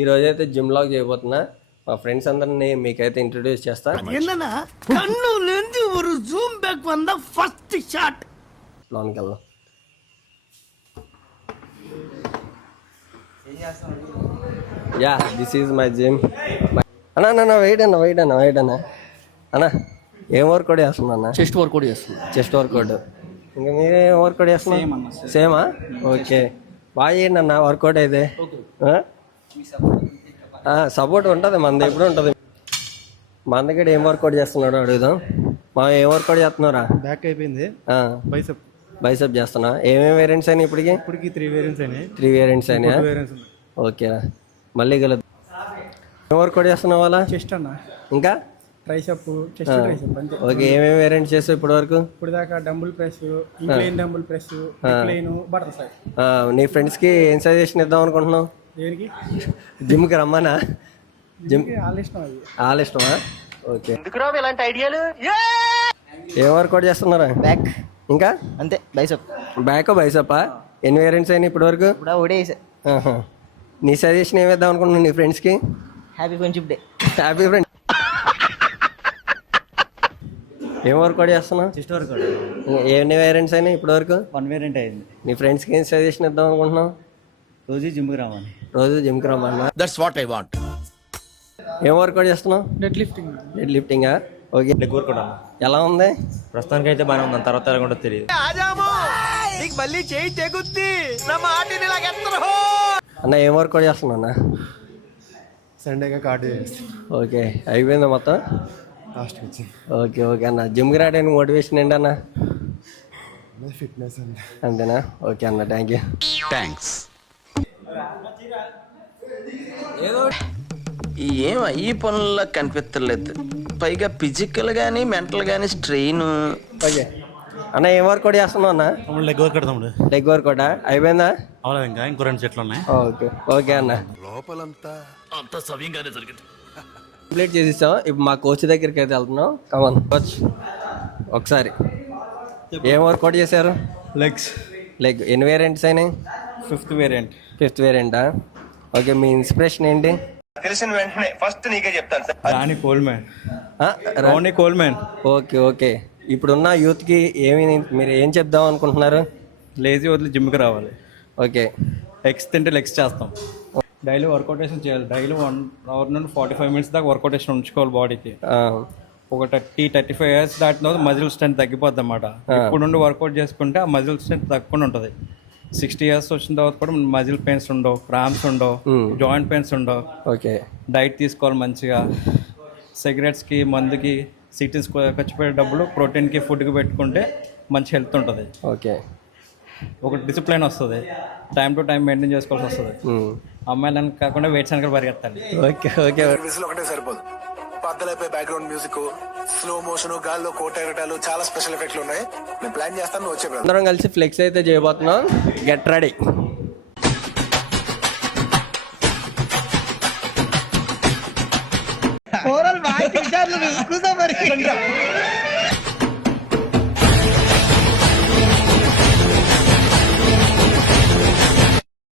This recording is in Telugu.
ఈ రోజు అయితే జిమ్ లాగ్ చేయబోతున్నా. మా ఫ్రెండ్స్ అందరిని మీకైతే ఇంట్రొడ్యూస్ చేస్తా. లోనికి వెళ్దాం. Yeah, this is my gym. అన్నా వెయిట్ అన్నా అన్నా ఏం వర్కౌట్ చేస్తున్నా అన్న? చెస్ట్ వర్కౌట్ చేస్తున్నా. Chest workout. ఇంకా మీరేం వర్కౌట్ చేస్తున్నా? సేమా? ఓకే, బాగా చేయండి అన్న వర్కౌట్ అయితే. సపోర్ట్ ఉంటుంది మనది, ఎప్పుడు ఉంటుంది. మన దగ్గర ఏం వర్కౌట్ చేస్తున్నాడు అడుగుదాం. మా ఏం వర్కౌట్ చేస్తున్నారా? బ్యాక్ అయిపోయింది. బైసెప్ చేస్తున్నా. ఏమేమి వేరియంట్స్ అయినాయి ఇప్పటికి? 3 వేరియంట్స్ అయినాయి. 3 వేరియంట్స్ అయినాయా? ఓకే, మళ్ళీ కలుద్దాం. ఏం వర్కౌట్ చేస్తున్నావు అలా? చెస్ట్ అన్న, ఇంకా ట్రైసెప్, చెస్ట్ ట్రైసెప్ అంతే. ఓకే, ఏమేమి వేరియంట్స్ చేస్తావు ఇప్పటి వరకు? ఇప్పుడు దాకా dumbbell press, incline dumbbell press, incline, butterfly. నీ ఫ్రెండ్స్కి ఏం సజెషన్ ఇద్దాం అనుకుంటున్నావు? దేనికి? జిమ్కి రమ్మనా? జిమ్ వాళ్ళ ఇష్టమా? ఓకే, ఇలాంటి ఐడియాలు. ఏం వర్కౌట్ చేస్తున్నారా? బ్యాక్ ఇంకా అంతే. బైసెప్. బైసెప్పా? ఎన్ని వేరియంట్స్ అయినాయి ఇప్పటి వరకు? ఇప్పుడు ఒకటే వేసా. నీ సజెషన్ ఏమిద్దాం అనుకుంటున్నావు నీ ఫ్రెండ్స్కి? Happy friendship day. Happy friend. ఏం వర్కౌట్ చేస్తున్నావు? Chest workout. ఎన్ని వేరియంట్స్ అయినాయి ఇప్పటి వరకు? 1 వేరియంట్ అయింది. నీ ఫ్రెండ్స్కి ఏం సజెషన్ ఇద్దాం అనుకుంటున్నావు? రోజు జిమ్కి రావాలి. రోజు జిమ్కి రమ్మన్నా. That's what I want. ఏం వర్కౌట్ చేస్తున్నావు? Dead lifting. డెడ్ లిఫ్టింగా? ఓకే, లెగ్ వర్కౌట్ అన్న. ఎలా ఉంది? ప్రస్తుతానికి అయితే బాగానే ఉంది, తర్వాత ఎలా కూడా తెలియదు. అన్న ఏం వర్కౌట్ చేస్తున్నా అన్న? సండేగా కార్డియో. ఓకే, అయిపోయిందా మొత్తం? లాస్ట్ వచ్చి. ఓకే అన్న. జిమ్కి రావడానికి మోటివేషన్ ఏంటి అన్న? ఫిట్నెస్ అండి. అంతేనా? ఓకే అన్న, థ్యాంక్ యూ. థ్యాంక్స్. ఏం ఈ పనుల్లో కనిపించలేదు, పైగా ఫిజికల్ కానీ మెంటల్ కానీ స్ట్రెయిన్. ఓకే అన్న, ఏం వర్కౌట్ చేస్తున్నావు అన్న? లెగ్ వర్కౌట్ తమ్ముడు. లెగ్ వర్కౌటా? అయిపోయిందా? అవలేదు, ఇంకా ఇంకో 2 సెట్లు ఉన్నాయి. ఓకే అన్న, లోపలంతా అంత సవ్యంగానే జరిగింది. కంప్లీట్ చేసేసాం. ఇప్పుడు మా కోచ్ దగ్గరికి అయితే వెళ్తున్నాం. కమన్ కోచ్, ఒకసారి ఏం వర్కౌట్ చేశారు? లెగ్ ఎన్ని వేరియంట్స్ అయినాయి? 5th variant. 5th వేరియంటా? ఓకే, మీ ఇన్స్పిరేషన్ ఏంటి? తెలిసిన వెంటనే ఫస్ట్ నీకే చెప్తాను సార్. రాణి కోల్మెన్. ఓకే, ఇప్పుడున్న యూత్కి మీరు ఏం చెప్దాం అనుకుంటున్నారు? లేజీ వదిలి జిమ్కి రావాలి. ఓకే, ఎగ్స్ తింటే లెగ్స్ చేస్తాం. డైలీ వర్కౌటేషన్ చేయాలి. డైలీ 1 అవర్ నుండి 45 మినిట్స్ దాకా వర్కౌటేషన్ ఉంచుకోవాలి బాడీకి. ఒక 35 ఇయర్స్ దాటిన మజిల్ స్ట్రెంత్ తగ్గిపోద్ది అన్నమాట. ఇప్పుడు నుండి వర్కౌట్ చేసుకుంటే ఆ మజిల్ స్ట్రెంత్ తగ్గకుండా ఉంటుంది. 60 ఇయర్స్ వచ్చిన తర్వాత కూడా మజిల్ పెయిన్స్ ఉండవు, క్రాంప్స్ ఉండవు, జాయింట్ పెయిన్స్ ఉండవు. ఓకే, డైట్ తీసుకోవాలి మంచిగా. సిగరెట్స్కి, మందుకి, సిటీస్ ఖర్చు పెట్టే డబ్బులు ప్రోటీన్కి, ఫుడ్కి పెట్టుకుంటే మంచి హెల్త్ ఉంటుంది. ఓకే, ఒక డిసిప్లైన్ వస్తుంది. టైం టు టైం మెయింటైన్ చేసుకోవాల్సి వస్తుంది. అమ్మాయిలను కాకుండా వెయిట్స్ అని పరిగెత్తాలి. ఓకే విజిల్ ఒకటే సరిపోదు. పద్దలైపోయి బ్యాక్గ్రౌండ్ మ్యూజిక్, స్లో మోషన్, గాల్లో కోట ఎగటాలు, చాలా స్పెషల్ ఎఫెక్ట్లు ఉన్నాయి. నేను ప్లాన్ చేస్తాను, నువ్వు వచ్చే. అందరం కలిసి ఫ్లెక్స్ అయితే చేయబోతున్నాం. Get ready. ఓవరాల్